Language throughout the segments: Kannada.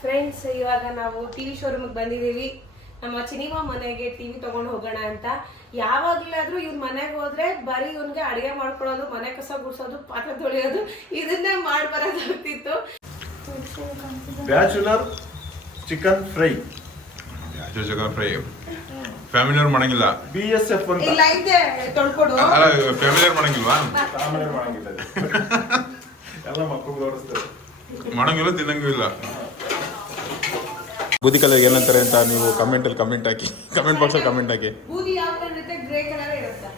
ಫ್ರೆಂಡ್ಸ್, ಇವಾಗ ನಾವು ಟಿವಿ ಶೋರೂಮ್ಗೆ ಬಂದಿದ್ದೀವಿ. ನಮ್ಮ ಸಿನಿಮಾ ಮನೆಗೆ ಟಿವಿ ತಗೊಂಡು ಹೋಗೋಣ ಅಂತ. ಯಾವಾಗಲಾದ್ರೂ ಇವ್ನ ಮನೆಗೆ ಹೋದ್ರೆ ಬರೀ ಇವ್ನಿಗೆ ಅಡುಗೆ ಮಾಡ್ಕೊಳ್ಳೋದು, ಮನೆ ಕಸ ಗುಡಿಸೋದು, ಪಾತ್ರೆ ತೊಳೆಯೋದು ಇದನ್ನೇ ಮಾಡಿ ಬರೋದಾಗ್ತಿತ್ತು. Bachelor chicken fry. Chicken fry ಫ್ಯಾಮಿಲಿಯವ್ರು ಮಾಡಂಗಿಲ್ಲ. BSF ಅಂತ ಇಲ್ಲ ಇದೆ ತೊಳ್ಕೊಡು. ಅಲ್ಲ, ಫ್ಯಾಮಿಲಿಯವ್ರು ಮಾಡಂಗಿಲ್ವಾ? ಫ್ಯಾಮಿಲಿಯವ್ರು ಮಾಡಂಗಿಲ್ಲ. ಎಲ್ಲ ಮಕ್ಕಳು ತೋರಿಸ್ತಾರೆ. ಮಾಡಂಗಿಲ್ಲ, ತಿನ್ನಂಗೂ ಇಲ್ಲ. ಬೂದಿ ಕಲರ್ ಏನಂತಾರೆ ಅಂತ ನೀವು ಕಮೆಂಟ್ ಹಾಕಿ, ಕಮೆಂಟ್ ಬಾಕ್ಸಲ್ಲಿ ಕಮೆಂಟ್ ಹಾಕಿ. ಬೂದಿ ಯಾವ ಕಲರ್ ಇರುತ್ತೆ? ಗ್ರೇ ಕಲರ್ ಇರುತ್ತೆ.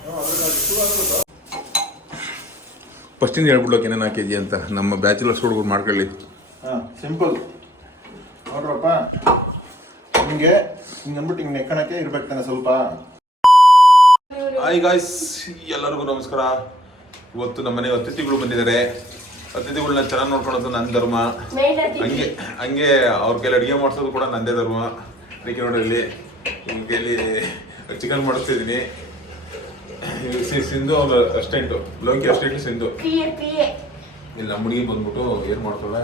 ಫಸ್ಟಿಂದ ಹೇಳ್ಬಿಡ್ಲಕ್ಕೆ ಏನೇನು ಹಾಕಿದ್ಯಾ ಅಂತ ನಮ್ಮ ಬ್ಯಾಚುಲರ್ಸ್ ಹುಡುಗರು ಮಾಡ್ಕೊಳ್ಳಿ. ಸಿಂಪಲ್ ನೋಡ್ರಪ್ಪ, ನಿಮಗೆ ಹಿಂಗೆ ಅಂದ್ಬಿಟ್ಟು ಹಿಂಗೆ ನೆಕ್ಕಣಕ್ಕೆ ಇರ್ಬೇಕು ತಾನೆ ಸ್ವಲ್ಪ. ಹಾಯ್ ಗಾಯ್ಸ್, ಎಲ್ಲರಿಗೂ ನಮಸ್ಕಾರ. ಇವತ್ತು ನಮ್ಮ ಮನೆಗೆ ಅತಿಥಿಗಳು ಬಂದಿದ್ದಾರೆ. ಅತಿಥಿಗಳನ್ನ ಚೆನ್ನಾಗಿ ನೋಡ್ಕೊಳ್ಳೋದು ನನ್ನ ಧರ್ಮ. ಹಂಗೆ ಅವ್ರ ಕೈಲಿ ಅಡುಗೆ ಮಾಡಿಸೋದು ಕೂಡ ನಂದೇ ಧರ್ಮ. ಅದಕ್ಕೆ ನೋಡಿ ಇಲ್ಲಿ ನಿಮ್ಮ ಕೈಲಿ ಚಿಕನ್ ಮಾಡಿಸ್ತಿದ್ದೀನಿ. ಸಿಂಧು ಅವ್ರ ಅಸ್ಟೆಂಟು, ಲೋಕಿ ಅಸ್ಟೆಂಟು ಸಿಂಧು. ಇಲ್ಲಿ ನಮ್ಮ ಹುಡುಗಿ ಬಂದ್ಬಿಟ್ಟು ಏನು ಮಾಡ್ತಾಳೆ?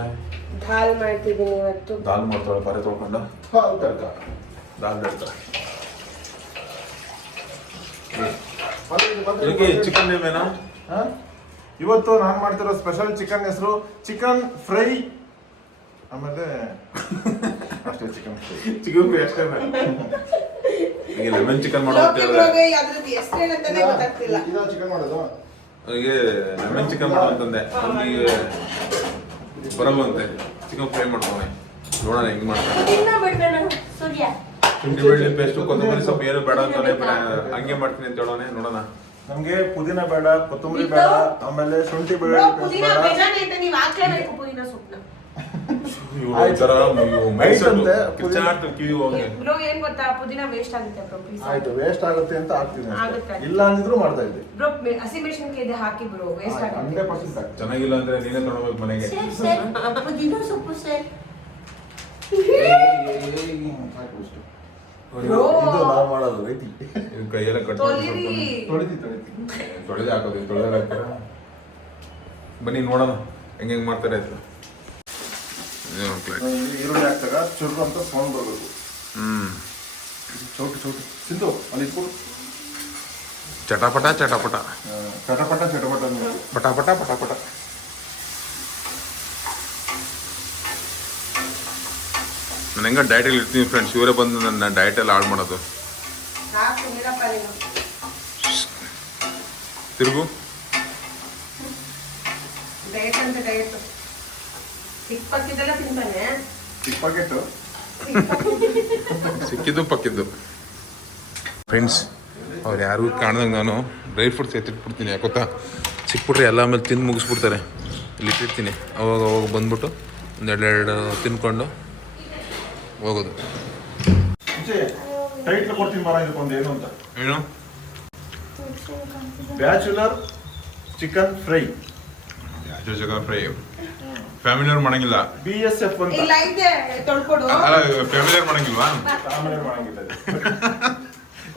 ದಾಲ್ ಮಾಡ್ತಿದ್ದೀನಿ ಇವತ್ತು. ದಾಲ್ ಮಾಡ್ತಾಳೆ, ಪಾರೆ ತೊಳ್ಕೊಂಡು ದಾಲ್ ಬೇಡ್ತಾಳೆ. ಚಿಕನ್ ನೇಮೇನಾ? ಇವತ್ತು ನಾನು ಮಾಡ್ತಿರೋ ಸ್ಪೆಷಲ್ ಚಿಕನ್ ಹೆಸರು ಚಿಕನ್ ಫ್ರೈ. ಆಮೇಲೆ ಅಷ್ಟೇ, ಚಿಕನ್ ಫ್ರೈ ಅಷ್ಟೇ. ಲೆಮನ್ ಚಿಕನ್ ಮಾಡೋದು ಚಿಕನ್ ಮಾಡೋದು. ಅವನಿಗೆ ಲೆಮನ್ ಚಿಕನ್ ಮಾಡೋ ಅಂತಂದೆ. ಅವನಿಗೆ ಬರಲ್ವಂತೆ. ಚಿಕನ್ ಫ್ರೈ ಮಾಡ್ತಾನೆ. ನೋಡೋಣ ಹೆಂಗ್ ಮಾಡ್ತಾನೆ. ಶುಂಠಿ ಬೆಳ್ಳುಳ್ಳಿ ಪೇಸ್ಟು, ಕೊತ್ತಂಬರಿ ಸೊಪ್ಪು ಏನು ಬೇಡ ಅಂತಾನೆ, ಹಂಗೆ ಮಾಡ್ತೀನಿ ಅಂತ ಹೇಳೋಣ. ನೋಡೋಣ. ನಮ್ಗೆ ಪುದೀನ ಬೇಡ, ಕೊತ್ತಂಬರಿ ಬೇಡ, ಆಮೇಲೆ ಶುಂಠಿ ಬೆಳ್ಳುಳ್ಳಿ ಪೇಸ್ಟ್ ಬೇಡ. ಆಯ್ತು, ವೇಸ್ಟ್ ಆಗುತ್ತೆ ಅಂತ ಹಾಕ್ತೀನಿ. ಇಲ್ಲ ಅಂದಿದ್ರು ಮಾಡ್ತಾ ಇದ್ದೆ. ಹಸಿಮೆಣಸಿನಕಾಯಿ ಹಾಕಿ ಬ್ರೋ, ವೇಸ್ಟ್ ಆಗುತ್ತೆ. 100% ಚೆನ್ನಾಗಿಲ್ಲ ಅಂದ್ರೆ ನೀನೇ ತಗೊಳ್ಬೇಕು ಮನೆಗೆ. ಇದು ನಾವು ಮಾಡೋದು ರೈತಿ. ಕೈಯೆಲ್ಲ ಕಟ್ ತೊಳೆದು ಹಾಕೋದು, ತೊಳೆದ ಹಾಕ್ತಾರ. ಬನ್ನಿ ನೋಡೋಣ ಹೆಂಗೆ ಮಾಡ್ತಾರೆ ಅಂತ. ಈರುಳ್ಳಿ ಹಾಕ್ತಾಗ ಚುರು ಅಂತ ಸೌಂಡ್ ಬರಬೇಕು. ಚೌಟು ಸಿಂಧು ಅಲ್ಲಿ ಇಟ್ಕೊಡು. ಚಟಪಟ ಚಟಪಟ ಪಟಾಪಟ. ನಾನು ಹೆಂಗ ಡಯಟಲ್ಲಿ ಇರ್ತೀನಿ ಫ್ರೆಂಡ್ಸ್. ಇವರೇ ಬಂದು ನನ್ನ ಡಯಟಲ್ಲಿ ಹಾಳು ಮಾಡೋದು. ತಿರುಗು. ಸಿಕ್ಕಿದ್ದು ಪಕ್ಕಿದ್ದು. ಫ್ರೆಂಡ್ಸ್, ಅವ್ರು ಯಾರಿಗೂ ಕಾಣ್ದಂಗೆ ನಾನು ಡ್ರೈ ಫ್ರೂಟ್ಸ್ ಎತ್ತಿಟ್ಬಿಡ್ತೀನಿ. ಯಾಕೊತ್ತಾ, ಸಿಕ್ಬಿಟ್ರೆ ಎಲ್ಲ ಆಮೇಲೆ ತಿಂದು ಮುಗಿಸ್ಬಿಡ್ತಾರೆ. ಇಲ್ಲಿ ಇಟ್ಟಿರ್ತೀನಿ. ಅವಾಗ ಬಂದ್ಬಿಟ್ಟು ಒಂದೆರಡು ತಿನ್ಕೊಂಡು ಹೋಗೋದು. ಟೈಟ್ಲ್ ಕೊಡ್ತೀನಿ ಮರ. ಇದಕ್ಕೊಂದು ಏನು ಅಂತ, ಏನು? Bachelor chicken fry. Chicken fry ಫ್ಯಾಮಿಲಿಯವ್ರು ಮಾಡಂಗಿಲ್ಲ. BSF ಅಂತ. ಇಲ್ಲ ಇದೆ ತೊಳ್ಕೊಡು. ಅಲ್ಲ, ಫ್ಯಾಮಿಲಿಯವ್ರು ಮಾಡಂಗಿಲ್ವಾ? ಫ್ಯಾಮಿಲಿಯವ್ರು ಮಾಡಂಗಿಲ್ಲ.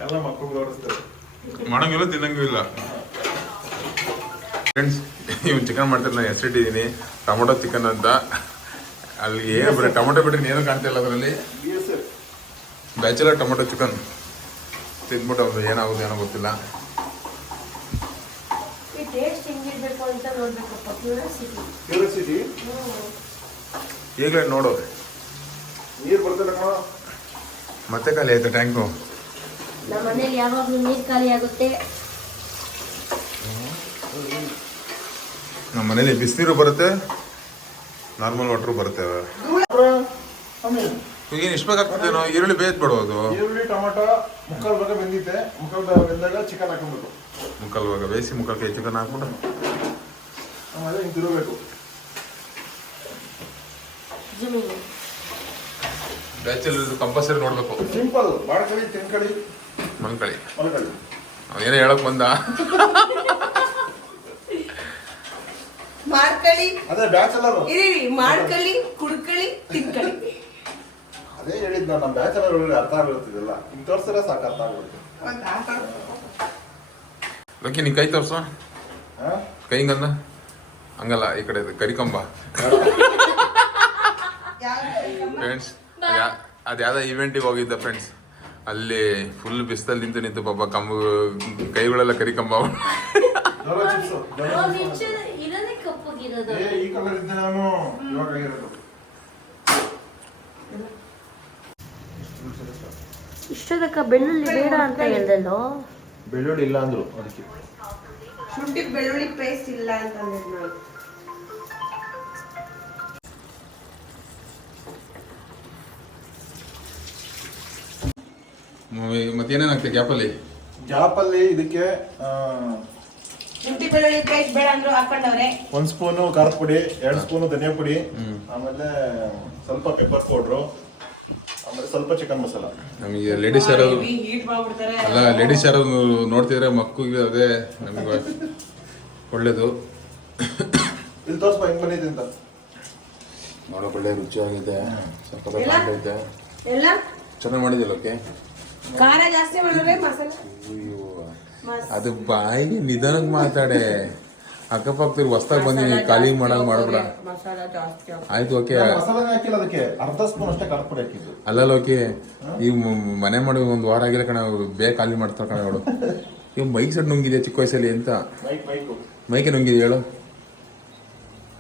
ಎಲ್ಲ ಮಕ್ಕಳು ತೋರಿಸ್ತಾರೆ. ಮಾಡಂಗಿಲ್ಲ, ತಿನ್ನಂಗೂ ಇಲ್ಲ. ಫ್ರೆಂಡ್ಸ್, ಇವ್ನು ಚಿಕನ್ ಮಾಡ್ತಾರೆ. ನಾನು ಹೆಸರಿಟ್ಟಿದ್ದೀನಿ ಟೊಮೊಟೊ ಚಿಕನ್ ಅಂತ. ಅಲ್ಲಿ ಏನು ಬರೀ ಟೊಮೊಟೊ ಬಿಟ್ಟರೆ ಏನೂ ಕಾಣ್ತಿಲ್ಲ ಅದರಲ್ಲಿ. ಬ್ಯಾಚುಲರ್ ಟೊಮೊಟೊ ಚಿಕನ್ ತಿಂದ್ಬಿಟ್ಟು ಅವ್ರು ಏನಾಗೋದು ಏನೋ ಗೊತ್ತಿಲ್ಲ. ಕ್ಯೂರಿಯಾಸಿಟಿ ಈಗಲೇ ನೋಡು. ನೀರು ಬರ್ತಲ್ಲ ಕಣ. ಮತ್ತೆ ಖಾಲಿ ಆಯ್ತು ಟ್ಯಾಂಕು. ನಮ್ಮ ಮನೇಲಿ ಯಾವಾಗಲೂ ನೀರು ಖಾಲಿ ಆಗುತ್ತೆ. ನಮ್ಮ ಮನೇಲಿ ಬಿಸಿನೀರು ಬರುತ್ತೆ, ನಾರ್ಮಲ್ ವಾಟ್ರು ಬರುತ್ತೆ. ಏನು ಇಷ್ಟು ಬೇಕಾಗ್ತದೇನೋ? ಈರುಳ್ಳಿ ಬೇಯ್ದ್ಬಿಡೋದು. ಈರುಳ್ಳಿ ಟೊಮೊಟೊ ಮುಕ್ಕಾಲು ಭಾಗ ಬೆಂದಿತ್ತೆ. ಮುಕ್ಕಾಲು ಭಾಗ ಬೆಂದಾಗ ಚಿಕನ್ ಹಾಕೊಂಡ್ಬೇಕು. ಮುಕ್ಕಾಲು ಭಾಗ ಬೇಯಿಸಿ ಮುಕ್ಕಾಲು ಕೈ ಚಿಕನ್ ಹಾಕ್ಬಿಟ್ಟು ಆಮೇಲೆ ಹಿಂಗೆ ತಿರುಗಬೇಕು. ಬ್ಯಾಚುಲರ್ ಕಂಪಲ್ಸರಿ ನೋಡ್ಬೇಕು. ಸಿಂಪಲ್ ಮಾಡ್ಕೊಳ್ಳಿ, ತಿನ್ಕೊಳ್ಳಿ, ಮಲ್ಕಳಿ. ಏನೋ ಹೇಳಕ್ ಬಂದ. ಮಾಡ್ಕೊಳ್ಳಿ, ಅದೇ ಬ್ಯಾಚಲರ್. ಮಾಡ್ಕೊಳ್ಳಿ, ಕುಡ್ಕೊಳ್ಳಿ, ತಿನ್ಕೊಳ್ಳಿ. ಅದೇ ಹೇಳಿದ್ ನಾನು, ನಮ್ಮ ಬ್ಯಾಚಲರ್ ಅರ್ಥ ಆಗಿರುತ್ತಿದ್ದಲ್ಲ. ಹಿಂಗೆ ತೋರ್ಸಿದ್ರೆ ಸಾಕು, ಅರ್ಥ ಆಗುತ್ತೆ. ಲಕ್ಕಿ, ನೀ ಕೈ ತೋರ್ಸು. ಕೈ ಹಿಂಗಂದ ಹಂಗಲ್ಲ, ಈ ಕಡೆ ಕರಿಕಂಬ. ಫ್ರೆಂಡ್ಸ್ ಅದ್ಯಾವುದೋ ಇವೆಂಟಿಗೆ ಹೋಗಿದ್ದ ಫ್ರೆಂಡ್ಸ್, ಅಲ್ಲಿ ಫುಲ್ ಬಿಸ್ತಲ್ಲಿ ನಿಂತು ಪಾಪ ಕಂಬ ಕೈಗಳೆಲ್ಲ ಕರಿ ಕಂಬ. ಡೋಲೋ ಚಿಪ್ಸ್ ಇರೋದೇ ಕಪ್ಪಗಿರೋದು. ಈ ಕಲರ್ ಇದ್ದೆ ನಾನು ಇವಾಗ ಆಗಿರೋದು. ಇಷ್ಟೊದಕ್ಕ ಬೆಳ್ಳುಳ್ಳಿ ಬೇಡ ಅಂತ ಹೇಳ್ದಲ್ಲೋ. ಬೆಳ್ಳುಳ್ಳಿ ಇಲ್ಲ ಅಂದ್ರು ಅದಕ್ಕೆ. ಶುಂಠಿ ಬೆಳ್ಳುಳ್ಳಿ ಪೇಸ್ಟ್ ಇಲ್ಲ ಅಂತ ಅಂದಿದ್ದು ನಾನು. ಮತ್ತೇನೇನಾಗ್ತದೆ ಗ್ಯಾಪಲ್ಲಿ ಇದಕ್ಕೆ ಶುಂಠಿ ಬೆಳ್ಳುಳ್ಳಿ ಪೇಸ್ಟ್ ಬೇಡ ಅಂದ್ರು ಹಾಕೊಂಡವ್ರೆ. 1 ಸ್ಪೂನು ಖಾರದ ಪುಡಿ, 2 ಸ್ಪೂನು ಧನಿಯಾ ಪುಡಿ, ಆಮೇಲೆ ಸ್ವಲ್ಪ ಪೆಪ್ಪರ್ ಪೌಡ್ರು, ಆಮೇಲೆ ಸ್ವಲ್ಪ ಚಿಕನ್ ಮಸಾಲ. ನಮಗೆ ಲೇಡೀಸ್ ಯಾರು ಹೀಟ್ ಮಾಡ್ಬಿಡ್ತಾರೆ. ಅಲ್ಲ, ಲೇಡೀಸ್ ಯಾರು ನೋಡ್ತಿದ್ರೆ ಮಕ್ಕಳಿಗೆ ಅದೇ ನಮಗೆ ಒಳ್ಳೇದು. ಇಲ್ಲಿ ತೋರ್ಸ್ಬಾ ಹೆಂಗ್ ಬಂದಿದೆ ಅಂತ. ನೋಡೋಕೆ ಒಳ್ಳೆ ರುಚಿಯಾಗಿದೆ, ಸಕ್ಕತ್ತಾಗಿದೆ, ಎಲ್ಲ ಚೆನ್ನಾಗಿ ಮಾಡಿದಿಲ್ಲ. ಓಕೆ, ಖಾರ ಜಾಸ್ತಿ ಮಾಡಿದ್ರೆ ಮಸಾಲೆ. ಅದು ಬಾಯಿಗೆ ನಿಧಾನಕ್ಕೆ ಮಾತಾಡೆ. ಅಕ್ಕಪಕ್ಕ ಹೊಸ್ದಾಗಿ ಬಂದಿನಿ, ಖಾಲಿ ಮಾಡಂಗ್ ಮಾಡ್ಬಿಡ. ಮಸಾಲ ಜಾಸ್ತಿ ಆಯ್ತು, ಓಕೆ. ಮಸಾಲಾನೇ ಹಾಕಿಲ್ಲ ಅದಕ್ಕೆ, ಅರ್ಧ ಸ್ಪೂನ್ ಅಷ್ಟೇ ಖಾರದ ಪುಡಿ ಹಾಕಿದ್ದು. ಅಲ್ಲಲ್ಲ, ಓಕೆ. ಈ ಮನೆ ಮಾಡಿ 1 ವಾರ ಆಗಿಲ್ಲ ಕಣ, ಬೇಗ ಖಾಲಿ ಮಾಡ್ತಾರೆ ಕಣ ಅವಳು. ಇವ್ ಮೈಕ್ ಸೆಟ್ ನುಂಗಿದೆ ಚಿಕ್ಕ ವಯಸ್ಸಲ್ಲಿ ಅಂತ. ಮೈಕೆ ನುಂಗಿದೆ ಹೇಳು.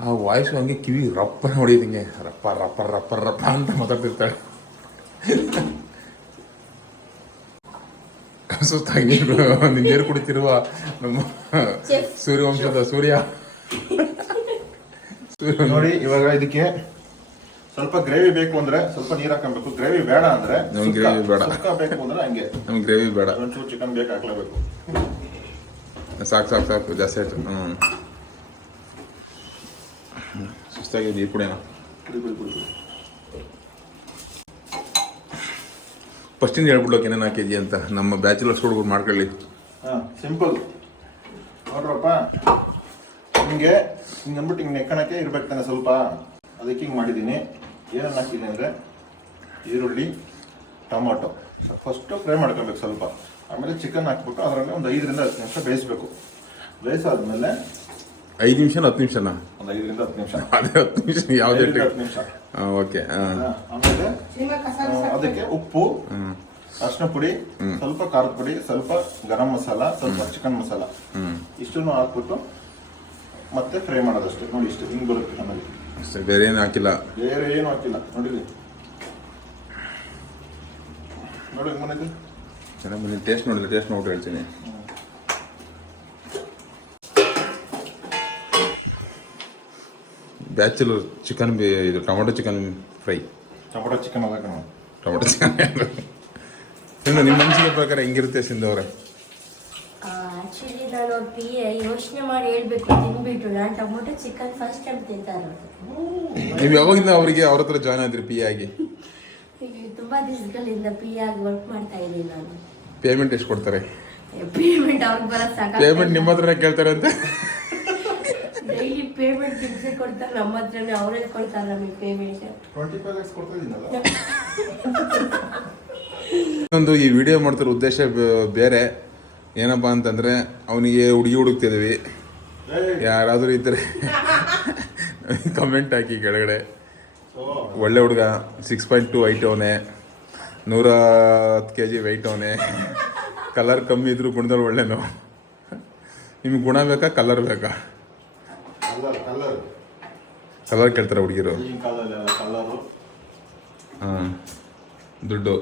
ಆ ವಾಯ್ಸು ಹಂಗೆ ಕಿವಿ ರಪ್ಪನ ಹೊಡಿದಂಗೆ, ರಪ್ಪ ರಪ್ಪ ರಪ್ಪ ರಪ್ಪ ಅಂತ ಮಾತಾಡ್ತಿರ್ತಾಳೆ. ಸುತ್ತಾಗಿ ನೀರು ಕುಡಿತಿರುವ ನಮ್ಮ ಸೂರ್ಯವಂಶದ ಸೂರ್ಯ ನೋಡಿ. ಇವಾಗ ಇದಕ್ಕೆ ಸ್ವಲ್ಪ ಗ್ರೇವಿ ಬೇಕು ಅಂದ್ರೆ ಸ್ವಲ್ಪ ನೀರು ಹಾಕಬೇಕು. ಗ್ರೇವಿ ಬೇಡ ಅಂದ್ರೆ ನಮ್ಗೆ ಗ್ರೇವಿ ಬೇಡ. ಸುಕ್ಕ ಬೇಕು ಅಂದ್ರೆ ಹಂಗೆ. ನಮ್ಗೆ ಗ್ರೇವಿ ಬೇಡ. ಒಂಚೂರು ಚಿಕನ್ ಬೇಕು, ಹಾಕ್ಲೇಬೇಕು. ಸಾಕು ಸಾಕು ಸಾಕು, ಜಾಸ್ತಿ ಆಯ್ತು. ಸುಸ್ತಾಗಿ ನೀರು ಕುಡಿಯೋಣ. ಫಸ್ಟಿಂದ ಹೇಳ್ಬಿಡ್ಲೋಕೆ ಏನೇನು ಹಾಕಿದ್ಯಾ ಅಂತ, ನಮ್ಮ ಬ್ಯಾಚುಲರ್ಸ್ ಹುಡುಗರು ಮಾಡ್ಕೊಳ್ಳಿ. ಸಿಂಪಲ್ ನೋಡ್ರಪ್ಪ. ಹಿಂಗೆ ಅಂದ್ಬಿಟ್ಟು ಹಿಂಗೆ ನೆಕ್ಕಣಕ್ಕೆ ಇರ್ಬೇಕು ತಾನೆ ಸ್ವಲ್ಪ. ಅದಕ್ಕೆ ಹಿಂಗೆ ಮಾಡಿದ್ದೀನಿ. ಏನನ್ನ ಹಾಕಿದ್ದೀನಿ ಅಂದರೆ ಈರುಳ್ಳಿ, ಟೊಮೊಟೊ ಫಸ್ಟು ಫ್ರೈ ಮಾಡ್ಕೊಬೇಕು ಸ್ವಲ್ಪ. ಆಮೇಲೆ ಚಿಕನ್ ಹಾಕ್ಬಿಟ್ಟು ಅದರಲ್ಲಿ ಒಂದು 5 ರಿಂದ 10 ನಿಮಿಷ ಬೇಯಿಸ್ಬೇಕು. ಬೇಯಿಸಾದ್ಮೇಲೆ 5 ನಿಮಿಷ 10 ನಿಮಿಷನಾ? ಒಂದು 5 ರಿಂದ 10 ನಿಮಿಷ. ಅದೇ 10 ನಿಮಿಷ ಯಾವುದೇ 10 ನಿಮಿಷ. ಓಕೆ. ಆಮೇಲೆ ಅದಕ್ಕೆ ಉಪ್ಪು, ಅರಿಶಿನ ಪುಡಿ, ಸ್ವಲ್ಪ ಖಾರದ ಪುಡಿ, ಸ್ವಲ್ಪ ಗರಂ ಮಸಾಲ, ಸ್ವಲ್ಪ ಚಿಕನ್ ಮಸಾಲ, ಇಷ್ಟನ್ನು ಹಾಕ್ಬಿಟ್ಟು ಮತ್ತೆ ಫ್ರೈ ಮಾಡೋದಷ್ಟೇ. ನೋಡಿ ಇಷ್ಟು ಹಿಂಗೆ ಬರುತ್ತೆ ನಮಗೆ ಅಷ್ಟೇ, ಬೇರೆ ಏನು ಹಾಕಿಲ್ಲ. ಬೇರೆ ಏನು ಹಾಕಿಲ್ಲ. ನೋಡಿಲಿ, ನೋಡಿ ಹಿಂಗೆ ಬಂದಿದೆ. ಚೆನ್ನಾಗಿ ಬಂದಿದೆ. ಟೇಸ್ಟ್ ನೋಡಿಲ್ಲ, ಟೇಸ್ಟ್ ನೋಡ್ಬಿಟ್ಟು ಹೇಳ್ತೀನಿ. ಬ್ಯಾಚುಲರ್ ಚಿಕನ್, ಇದು tomato chicken fry. Tomato chicken ಅಲ್ಲ ಕಣ, ಟೊಮೊಟೊ ಚಿಕನ್. ಇನ್ನು ನಿಮ್ಮ ಮನಸ್ಸಿನ ಪ್ರಕಾರ ಹೆಂಗಿರುತ್ತೆ ಸಿಂಧವ್ರೆ? ಆಕ್ಚುಲಿ ನಾನು ಯೋಚನೆ ಮಾಡಿ ಹೇಳ್ಬೇಕು ತಿನ್ಬಿಟ್ಟು, ನಾನು ಟೊಮೊಟೊ ಚಿಕನ್ ಫಸ್ಟ್ ಟೈಮ್ ತಿಂತಾ ಇರೋದು. ನೀವು ಯಾವಾಗಿಂದ ಅವರಿಗೆ ಅವ್ರ ಹತ್ರ ಜಾಯ್ನ್ ಆದ್ರಿ ಪಿ ಆಗಿ? ತುಂಬಾ ದಿವಸಗಳಿಂದ ಪಿ ಆಗಿ ವರ್ಕ್ ಮಾಡ್ತಾ ಇದ್ದೀನಿ ನಾನು. ಪೇಮೆಂಟ್ ಎಷ್ಟು ಕೊಡ್ತಾರೆ? ಪೇಮೆಂಟ್ ಅವ್ರಿಗೆ ಬರೋದು ಸಾಕ. ಪೇಮೆಂಟ್ ನಿಮ್ಮ ಹತ್ರನೇ ಕೇಳ್ತಾರೆ ಅಂತ? ಡೈಲಿ ಪೇಮೆಂಟ್ ಫಿಕ್ಸ್ ಕೊಡ್ತಾರೆ ನಮ್ಮ ಹತ್ರನೇ. ಅವರೇ ಕೊಡ್ತಾರೆ ನಮಗೆ ಪೇಮೆಂಟ್. 25 lakhs ಕೊಡ್ತಾ ಇದ್ದೀನಲ್ಲ. ಇನ್ನೊಂದು, ಈ ವಿಡಿಯೋ ಮಾಡ್ತಿರೋ ಉದ್ದೇಶ ಬೇರೆ ಏನಪ್ಪ ಅಂತಂದರೆ, ಅವನಿಗೆ ಹುಡುಗಿ ಹುಡುಕ್ತಿದ್ದೀವಿ. ಯಾರಾದರೂ ಇದ್ದರೆ ಕಮೆಂಟ್ ಹಾಕಿ ಕೆಳಗಡೆ. ಒಳ್ಳೆ ಹುಡುಗ, 6.2 ಹೈಟ್ ಅವನೇ, 110 kg ವೆಯ್ಟ್ ಅವನೇ. ಕಲರ್ ಕಮ್ಮಿ ಇದ್ರೂ ಗುಣದಲ್ಲಿ ಒಳ್ಳೆನು. ನಿಮ್ಗೆ ಗುಣ ಬೇಕಾ ಕಲರ್ ಬೇಕಾ? ಕಲರ್ ಕೇಳ್ತಾರೆ ಹುಡುಗಿರು. ಹಾಂ, ದುಡ್ಡು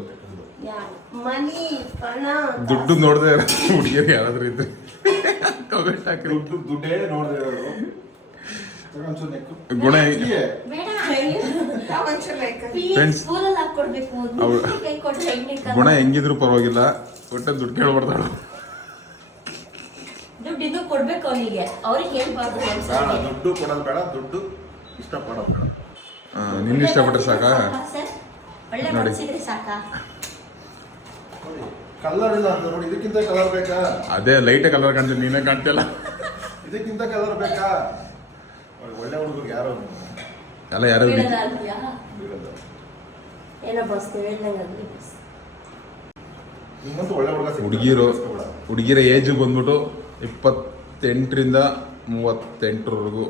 ದುಡ್ಡು ನೋಡದೆ ಹುಡುಗಿಯರು ಯಾರಾದ್ರೂ ಇದ್ರೆ ಕಮೆಂಟ್ ಹಾಕಿ. ದುಡ್ಡೇ ನೋಡದೆ ಗುಣ. ಫ್ರೆಂಡ್ಸ್ ಗುಣ ಹೆಂಗಿದ್ರು ಪರವಾಗಿಲ್ಲ, ಒಟ್ಟೆ ದುಡ್ಡು ಕೇಳ್ಬಾರ್ದಾಳು. ದುಡ್ಡು ಇದು ಕೊಡ್ಬೇಕು ಅವನಿಗೆ, ಅವ್ರಿಗೆ ಹೇಳ್ಬಾರ್ದು. ದುಡ್ಡು ಕೊಡೋದು ಬೇಡ, ದುಡ್ಡು ಇಷ್ಟಪಡೋದು ಬೇಡ. ನಿನ್ನ ಇಷ್ಟಪಟ್ರೆ ಸಾಕಾ? ಒಳ್ಳೆ ಮನಸ್ಸಿದ್ರೆ ಸಾಕಾ? ಕಲರ್ ಇಲ್ಲ ಅಂತ ನೋಡಿ, ಇದಕ್ಕಿಂತ ಕಲರ್ ಬೇಕಾ? ಅದೇ ಲೈಟ್ ಕಲರ್ ಕಾಣ್ತೀನಿ, ನೀನೇ ಕಾಣ್ತಿಲ್ಲ. ಇದಕ್ಕಿಂತ ಕಲರ್ ಬೇಕಾ? ಒಳ್ಳೆ ಹುಡುಗರು ಯಾರು ಎಲ್ಲ ಯಾರು ಹುಡುಗಿರು. ಹುಡುಗಿರ ಏಜ್ ಬಂದ್ಬಿಟ್ಟು 28 ರಿಂದ 38 ವರೆಗೂ.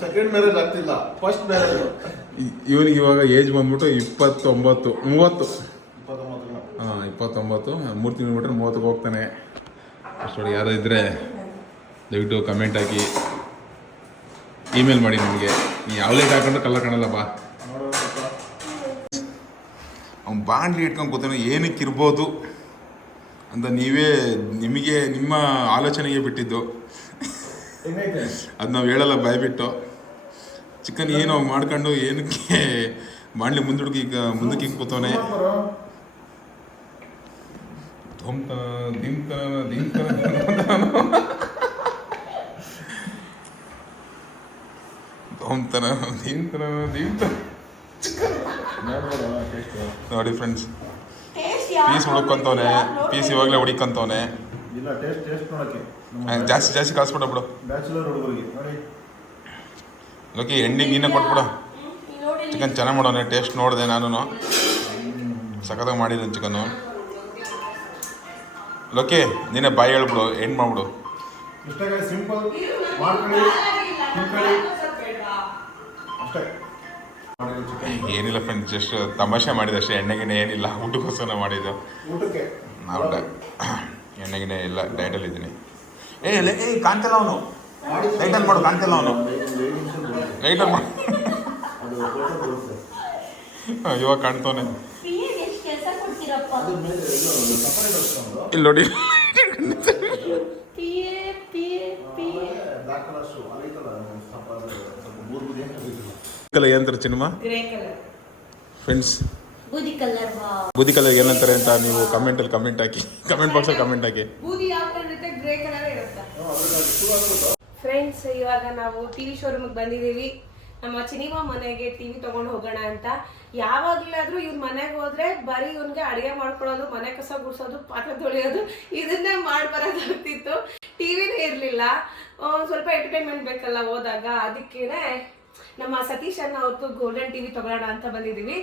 ಸೆಕೆಂಡ್ ಮ್ಯಾರೇಜ್ ಆಗ್ತಿಲ್ಲ, ಫಸ್ಟ್ ಮ್ಯಾರೇಜ್. ಇವನಿಗೆ ಇವಾಗ ಏಜ್ ಬಂದ್ಬಿಟ್ಟು 29 30. 29. ಹಾಂ 29, 3 ತಿಂಗಳು ಬಿಟ್ಟರೆ 30ಕ್ಕೆ ಹೋಗ್ತಾನೆ. ಅಷ್ಟೊಳಗೆ ಯಾರು ಇದ್ದರೆ ದಯವಿಟ್ಟು ಕಮೆಂಟ್ ಹಾಕಿ, ಇಮೇಲ್ ಮಾಡಿ ನಮಗೆ. ಯಾವ ಲೇಟ್ ಹಾಕೊಂಡ್ರೆ ಕಲರ್ ಕಾಣಲ್ಲ ಬಾ. ಅವ್ನು ಬಾಂಡ್ಲಿ ಇಟ್ಕೊಂಡು ಕೂತಾನೆ, ಏನಕ್ಕೆ ಇರ್ಬೋದು ಅಂತ ನಿಮಗೆ ನಿಮ್ಮ ಆಲೋಚನೆಗೆ ಬಿಟ್ಟಿದ್ದು. ಅದು ನಾವು ಹೇಳಲ್ಲ ಬಾಯ್ಬಿಟ್ಟು. ಚಿಕನ್ ಏನೋ ಮಾಡ್ಕೊಂಡು ಏನಕ್ಕೆ ಬಾಂಡ್ಲಿ ಮುಂದಕ್ಕೆ ಕೂತವನೆ. ನೋಡಿ ಫ್ರೆಂಡ್ಸ್, ಪೀಸ್ ಹುಡುಕಂತವನೆ, ಪೀಸ್ ಇವಾಗಲೇ ಹುಡುಕಂತವನೆ. ಇಲ್ಲ, ಟೇಸ್ಟ್ ನೋಡಕ್ಕೆ ಜಾಸ್ತಿ ಕಳಿಸ್ಬಿಡ ಬಿಡು. ಬ್ಯಾಚುಲರ್ ಹುಡುಗರಿಗೆ ನೋಡಿ. ಓಕೆ, ಎಂಡಿಂಗ್ ನೀನೇ ಕೊಟ್ಬಿಡು. ಚಿಕನ್ ಚೆನ್ನಾಗಿ ಮಾಡೋನೆ, ಟೇಸ್ಟ್ ನೋಡಿದೆ ನಾನು, ಸಖತ್ತಾಗಿ ಮಾಡಿದ್ದೀನಿ ಚಿಕನ್ನು. ಓಕೆ, ನೀನೇ ಬಾಯಿ ಹೇಳ್ಬಿಡು, ಎಂಡ್ ಮಾಡ್ಬಿಡು. ಇಷ್ಟೇ ಸಿಂಪಲ್ ಮಾಡ್ಕೊಳ್ಳಿ, ತಿನ್ಕೊಳ್ಳಿ ಅಷ್ಟೇ. ಏನಿಲ್ಲ ಫ್ರೆಂಡ್ಸ್, ಜಸ್ಟ್ ತಮಾಷೆ ಮಾಡಿದೆ ಅಷ್ಟೇ. ಎಣ್ಣೆಗಿಣ್ಣೆ ಏನಿಲ್ಲ, ಊಟಕ್ಕೋಸ್ಕರ ಮಾಡಿದ್ದು. ಊಟಕ್ಕೆ ನಾವು ಎಣ್ಣೆಗಿಣ್ಣೆ ಇಲ್ಲ, ಡಯಟಲ್ಲಿದ್ದೀನಿ. ಕಾಣ್ತಿಲ್ಲ ಅವನು, ಲೈಟಲ್ಲಿ ಮಾಡು, ಕಾಣ್ತಿಲ್ಲ ಅವನು, ಲೈಟಲ್ಲಿ ಮಾಡು. ಇವಾಗ ಕಾಣ್ತವನೆ ಇಲ್ಲಿ ನೋಡಿ. ಕಲರ್ ಏನಂತಾರೆ ಸಿನಿಮಾ ಫ್ರೆಂಡ್ಸ್? ಬೂದಿ ಕಲರ್ ಏನಂತಾರೆ ಅಂತ ನೀವು ಕಮೆಂಟ್ ಹಾಕಿ, ಕಮೆಂಟ್ ಬಾಕ್ಸಲ್ಲಿ ಕಮೆಂಟ್ ಹಾಕಿ. ಫ್ರೆಂಡ್ಸ್, ಇವಾಗ ನಾವು ಟಿವಿ ಶೋರೂಮ್ಗೆ ಬಂದಿದ್ದೀವಿ. ನಮ್ಮ ಚಿನಿಮಾ ಮನೆಗೆ ಟಿವಿ ತಗೊಂಡು ಹೋಗೋಣ ಅಂತ. ಯಾವಾಗ್ಲಾದ್ರೂ ಇವ್ನ ಮನೆಗೆ ಹೋದ್ರೆ ಬರೀ ಇವ್ನಿಗೆ ಅಡಿಗೆ ಮಾಡ್ಕೊಳ್ಳೋದು, ಮನೆ ಕಸ ಗುಡ್ಸೋದು, ಪಾತ್ರೆ ತೊಳೆಯೋದು, ಇದನ್ನೇ ಮಾಡ್ಬರೋದಾಗ್ತಿತ್ತು. ಟಿವಿನೇ ಇರಲಿಲ್ಲ. ಸ್ವಲ್ಪ ಎಂಟರ್ಟೈನ್ಮೆಂಟ್ ಬೇಕಲ್ಲ ಹೋದಾಗ. ಅದಕ್ಕೇನೆ ನಮ್ಮ ಸತೀಶ್ ಅಣ್ಣ ಅವ್ರದ್ದು ಗೋಲ್ಡನ್ ಟಿವಿ ತಗೊಳ್ಳೋಣ ಅಂತ ಬಂದಿದ್ದೀವಿ.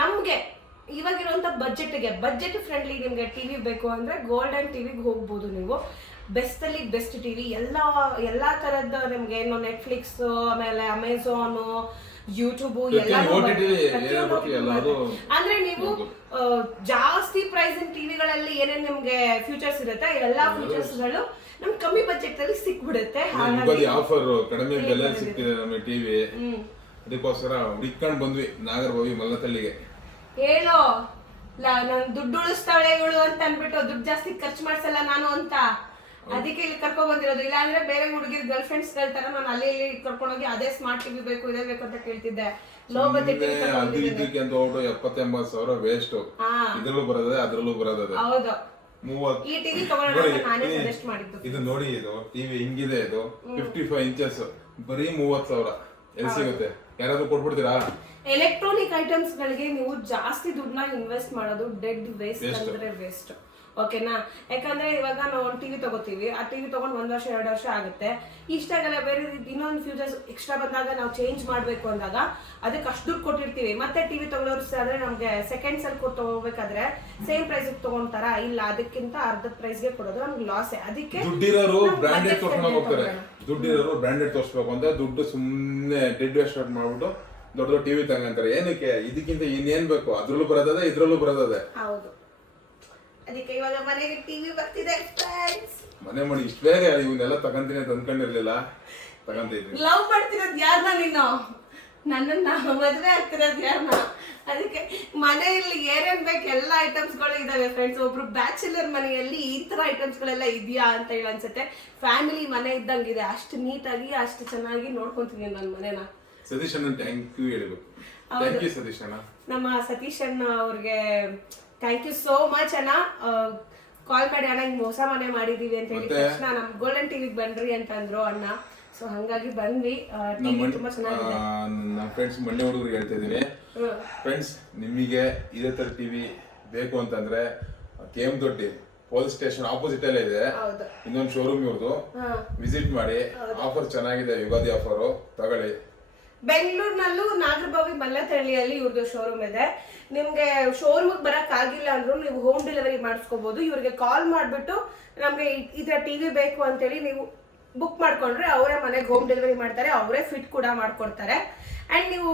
ನಮಗೆ ಇವಾಗಿರುವಂಥ ಬಜೆಟ್ ಫ್ರೆಂಡ್ಲಿ ನಿಮಗೆ ಟಿವಿ ಬೇಕು ಅಂದರೆ ಗೋಲ್ಡನ್ ಟಿವಿಗೆ ಹೋಗ್ಬೋದು ನೀವು. ಬೆಸ್ಟಲ್ಲಿ ಬೆಸ್ಟ್ ಟಿವಿ, ಎಲ್ಲ ಥರದ್ದು ನಿಮ್ಗೆ ಏನು ನೆಟ್ಫ್ಲಿಕ್ಸ್, ಆಮೇಲೆ ಅಮೆಝಾನು, ಯೂಟ್ಯೂಬ್ ಅಂದ್ರೆ ನೀವು ಜಾಸ್ತಿ ಪ್ರೈಸ್ ಟಿವಿಗಳಲ್ಲಿ ಏನೇನ್ ನಿಮ್ಗೆ ಫ್ಯೂಚರ್ಸ್ ಇರುತ್ತೆ, ಎಲ್ಲಾ ಫ್ಯೂಚರ್ಸ್ಗಳು ನಮ್ಗೆ ಕಮ್ಮಿ ಬಜೆಟ್ ಅಲ್ಲಿ ಸಿಕ್ಬಿಡುತ್ತೆ. ಆಫರ್ ಕಡಿಮೆ ಬೆಲೆ ಸಿಗ್ತಿದೆ ನಮಗೆ ಟಿವಿ. ಅದಕ್ಕೋಸ್ಕರ ಹುಡುಕೊಂಡು ಬಂದ್ವಿ ನಾಗರಭಾವಿ ಮಲ್ಲತಳ್ಳಿಗೆ. ಹೇಳೋ, ನಾನು ದುಡ್ಡು ಉಳಿಸ್ತಾಳೆ ಇವಳು ಅಂತ ಅನ್ಬಿಟ್ಟು ದುಡ್ಡು ಜಾಸ್ತಿ ಖರ್ಚು ಮಾಡ್ಸಲ್ಲ ನಾನು ಅಂತ, ಅದಕ್ಕೆ ಇಲ್ಲಿ ಕರ್ಕೊಂಡ್ ಬಂದಿರೋದು. ಇಲ್ಲ ಅಂದ್ರೆ ಬೇರೆ ಹುಡುಗಿರ್ ಗರ್ಲ್ ಫ್ರೆಂಡ್ಸ್ ತರ ನಾನು ಅಲ್ಲಿ ಇಲ್ಲಿ ಕರ್ಕೊಂಡೋಗಿ ಅದೇ ಸ್ಮಾರ್ಟ್ ಟಿವಿ ಬೇಕು, ಇದೇ ಬೇಕು ಅಂತ ಕೇಳ್ತಿದ್ದೆ. ಲೋ ಬಜೆಟ್ ಅದು ಇದಕ್ಕೆ ಅಂತ ಹೋಗ್ಬಿಟ್ಟು 70-80 ಸಾವಿರ ವೇಸ್ಟ್. ಇದ್ರಲ್ಲೂ ಬರೋದೇ, ಅದ್ರಲ್ಲೂ ಬರೋದೇ. ಹೌದು, 30 ಈ ಟಿವಿ ತಗೊಳ್ಳೋಣ ಅಂತ ನಾನೇ ಸಜೆಸ್ಟ್ ಮಾಡಿದ್ದು. ಇದು ನೋಡಿ, ಇದು ಟಿವಿ ಹಿಂಗಿದೆ, ಇದು 55 ಇಂಚಸ್, ಬರೀ 30,000. ಎಲ್ಲಿ ಸಿಗುತ್ತೆ? ಯಾರಾದ್ರೂ ಕೊಟ್ಬಿಡ್ತೀರಾ? ಎಲೆಕ್ಟ್ರಾನಿಕ್ ಐಟಮ್ಸ್ ಗಳಿಗೆ ನೀವು ಜಾಸ್ತಿ ದುಡ್ಡನ್ನ ಇನ್ವೆಸ್ಟ್ ಮಾಡೋದು ಡೆಡ್ ವೇಸ್ಟ್ ಅಂದ್ರೆ ವೇಸ್ಟ್. ಓಕೆನಾ? ಯಾಕಂದ್ರೆ ಇವಾಗ ನಾವು ಒಂದು ಟಿವಿ ತಗೋತೀವಿ, ಆ ಟಿವಿ ತಗೊಂಡು 1 ವರ್ಷ 2 ವರ್ಷ ಆಗುತ್ತೆ. ಇಷ್ಟಾಗೆಲ್ಲ ಬೇರೆ ಇನ್ನೊಂದು ಫ್ಯೂಚರ್ಸ್ ಎಕ್ಸ್ಟ್ರಾ ಬಂದಾಗ ನಾವು ಚೇಂಜ್ ಮಾಡಬೇಕು ಅಂದಾಗ ಅದಕ್ಕೆ ಅಷ್ಟು ದುಡ್ಡು ಕೊಟ್ಟಿರ್ತೀವಿ. ಮತ್ತೆ ಟಿವಿ ತಗೊಳ್ಳೋರು ಆದ್ರೆ ನಮ್ಗೆ ಸೆಕೆಂಡ್ಸ್ ಅಲ್ಲಿ ತಗೋಬೇಕಾದ್ರೆ ಸೇಮ್ ಪ್ರೈಸ್ ತಗೊಂತಾರ? ಇಲ್ಲ, ಅದಕ್ಕಿಂತ ಅರ್ಧ ಪ್ರೈಸ್ಗೆ ಕೊಡೋದು ನಮ್ಗೆ ಲಾಸ್. ಅದಕ್ಕೆ ದುಡ್ಡಿರೋರು ಬ್ರಾಂಡೆಡ್ ತೋರ್ಸ್ಕೊಂಡು ಹೋಗ್ತಾರೆ. ದುಡ್ಡಿರೋರು ಬ್ರಾಂಡೆಡ್ ತೋರಿಸ್ಬೇಕು ಅಂತ ದುಡ್ಡು ಸುಮ್ಮನೆ ಡೆಡ್ ವೇಸ್ಟ್ ಮಾಡ್ಬಿಟ್ಟು ದೊಡ್ಡ ದೊಡ್ಡ ಟಿವಿ ತಗೊಂತಾರೆ. ಏನಕ್ಕೆ? ಇದಕ್ಕಿಂತ ಇನ್ನೇನ್ ಬೇಕು? ಅದ್ರಲ್ಲೂ ಬರೋದೇ, ಇದ್ರಲ್ಲೂ ಬರೋದೇ. ಹೌದು, ಅದಕ್ಕೆ ಇವಾಗ ಮನೆಗೆ ಟಿವಿ ಬರ್ತಿದೆ ಫ್ರೆಂಡ್ಸ್. ಮನೆ ಮಾಡಿ ಇಷ್ಟ ಬೇಗ ಇವನ್ನೆಲ್ಲ ತಗೊಂತೀನಿ ಅಂತ ಅಂದ್ಕೊಂಡಿರ್ಲಿಲ್ಲ, ತಗೊಂತಿದ್ವಿ. ಲವ್ ಮಾಡ್ತಿರೋದು ಯಾರನ್ನ ನೀನು? ನನ್ನನ್ನ ಮದುವೆ ಆಗ್ತಿರೋದು ಯಾರನ್ನ? ಅದಕ್ಕೆ ಮನೆಯಲ್ಲಿ ಏನೇನ್ ಬೇಕು ಎಲ್ಲ ಐಟಮ್ಸ್ ಗಳು ಇದಾವೆ ಫ್ರೆಂಡ್ಸ್. ಒಬ್ರು ಬ್ಯಾಚುಲರ್ ಮನೆಯಲ್ಲಿ ಈ ತರ ಐಟಮ್ಸ್ ಗಳೆಲ್ಲ ಇದೆಯಾ ಅಂತ ಹೇಳಿ ಅನ್ಸುತ್ತೆ. ಫ್ಯಾಮಿಲಿ ಮನೆ ಇದ್ದಂಗಿದೆ, ಅಷ್ಟು ನೀಟಾಗಿ ಅಷ್ಟು ಚೆನ್ನಾಗಿ ನೋಡ್ಕೊಂತೀನಿ ನನ್ನ ಮನೆನ. ಸತೀಶ್ ಅಣ್ಣ ಥ್ಯಾಂಕ್ ಯು ಹೇಳ್ಬೇಕು. ಥ್ಯಾಂಕ್ ಯು ಸತೀಶ್ ಅಣ್ಣ. ನಮ್ಮ ಸತೀಶ್ ಅಣ್ಣ ಅವ್ರಿಗೆ ಥ್ಯಾಂಕ್ ಯು ಸೋ ಮಚ್ ಅಣ್ಣ. ಕಾಲ್ ಮಾಡಿ ಅಣ್ಣ ಹಿಂಗ್ ಹೊಸ ಮನೆ ಮಾಡಿದೀವಿ ಅಂತ ಹೇಳಿದ ತಕ್ಷಣ ನಮ್ ಗೋಲ್ಡನ್ ಟಿವಿಗೆ ಬನ್ರಿ ಅಂತ ಅಂದ್ರು ಅಣ್ಣ. ಸೊ ಹಂಗಾಗಿ ಬಂದ್ವಿ. ಟಿವಿ ತುಂಬಾ ಚೆನ್ನಾಗಿದೆ. ನಮ್ಮ ಫ್ರೆಂಡ್ಸ್ ಮಂಡ್ಯ ಹುಡುಗರಿಗೆ ಹೇಳ್ತಾ ಇದೀನಿ, ಫ್ರೆಂಡ್ಸ್ ನಿಮಗೆ ಇದೇ ತರ ಟಿವಿ ಬೇಕು ಅಂತಂದ್ರೆ KM ದೊಡ್ಡಿ ಪೊಲೀಸ್ ಸ್ಟೇಷನ್ ಆಪೋಸಿಟ್ ಅಲ್ಲೇ ಇದೆ ಇನ್ನೊಂದು ಶೋರೂಮ್ ಇವ್ರದ್ದು. ವಿಸಿಟ್ ಮಾಡಿ, ಆಫರ್ ಚೆನ್ನಾಗಿದೆ, ಯುಗಾದಿ ಆಫರ್ ತಗೊಳ್ಳಿ. ಬೆಂಗಳೂರಿನಲ್ಲೂ ನಾಗರಭಾವಿ ಮಲ್ಲತಳ್ಳಿಯಲ್ಲಿ ಇವ್ರದ್ದು ಶೋರೂಮ್ ಇದೆ. ನಿಮ್ಗೆ ಶೋರೂಮ್ ಬರಕ್ ಆಗಿಲ್ಲ ಅಂದ್ರೂ ನೀವು ಹೋಮ್ ಡೆಲಿವರಿ ಮಾಡಿಸ್ಕೋಬಹುದು. ಇವ್ರಿಗೆ ಕಾಲ್ ಮಾಡ್ಬಿಟ್ಟು ನಮ್ಗೆ ಈ ತರ ಟಿವಿ ಬೇಕು ಅಂತೇಳಿ ನೀವು ಬುಕ್ ಮಾಡ್ಕೊಂಡ್ರೆ ಅವರೇ ಮನೆಗೆ ಹೋಮ್ ಡೆಲಿವರಿ ಮಾಡ್ತಾರೆ, ಅವರೇ ಫಿಟ್ ಕೂಡ ಮಾಡ್ಕೊಡ್ತಾರೆ. ಅಂಡ್ ನೀವು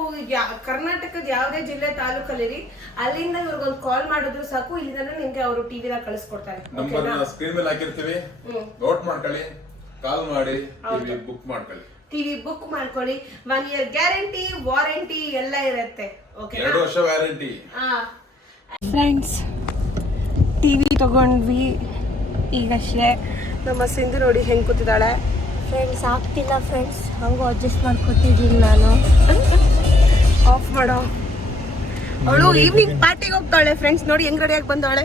ಕರ್ನಾಟಕದ ಯಾವುದೇ ಜಿಲ್ಲೆ ತಾಲೂಕಲ್ಲಿರಿ ಅಲ್ಲಿಂದ ಇವ್ರಿಗೊಂದು ಕಾಲ್ ಮಾಡಿದ್ರು ಸಾಕು, ಇಲ್ಲಿಂದ ನಿಮ್ಗೆ ಅವರು ಟಿವಿನ ಕಳಿಸ್ಕೊಡ್ತಾರೆ. ನಂಬರ್ ಸ್ಕ್ರೀನ್ ಮೇಲೆ ಹಾಕಿರ್ತೀವಿ, ನೋಟ್ ಮಾಡ್ಕೊಳ್ಳಿ, ಕಾಲ್ ಮಾಡಿ ಬುಕ್ ಮಾಡ್ಕೊಳ್ಳಿ. ಟಿವಿ ಬುಕ್ ಮಾಡ್ಕೊಳ್ಳಿ. 1 year ಗ್ಯಾರಂಟಿ, ವಾರಂಟಿ ಎಲ್ಲ ಇರುತ್ತೆ. ಓಕೆ, 2 ವರ್ಷ ವ್ಯಾರಂಟಿ. ಫ್ರೆಂಡ್ಸ್ ಟಿವಿ ತಗೊಂಡ್ವಿ ಈಗಷ್ಟೇ. ನಮ್ಮ ಸಿಂಧು ನೋಡಿ ಹೆಂಗ್ ಕೂತಿದ್ದಾಳೆ. ಫ್ರೆಂಡ್ಸ್ ಆಗ್ತಿಲ್ಲ ಫ್ರೆಂಡ್ಸ್, ಹಂಗೂ ಅಡ್ಜಸ್ಟ್ ಮಾಡ್ಕೊತಿದ್ದೀನಿ ನಾನು. ಆಫ್ ಮಾಡೋ. ಅವಳು ಈವ್ನಿಂಗ್ ಪಾರ್ಟಿಗೆ ಹೋಗ್ತಾಳೆ ಫ್ರೆಂಡ್ಸ್, ನೋಡಿ ಹೆಂಗ್ ರೆಡಿಯಾಗಿ ಬಂದವಳೆ.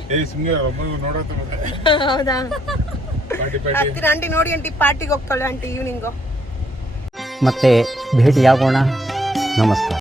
ಹೌದಾ? ಹತ್ತಿರ ಆಂಟಿ ನೋಡಿ, ಆಂಟಿ ಪಾರ್ಟಿಗೆ ಹೋಗ್ತಾಳೆ ಆಂಟಿ ಈವ್ನಿಂಗು. ಮತ್ತೆ ಭೇಟಿಯಾಗೋಣ. ನಮಸ್ಕಾರ.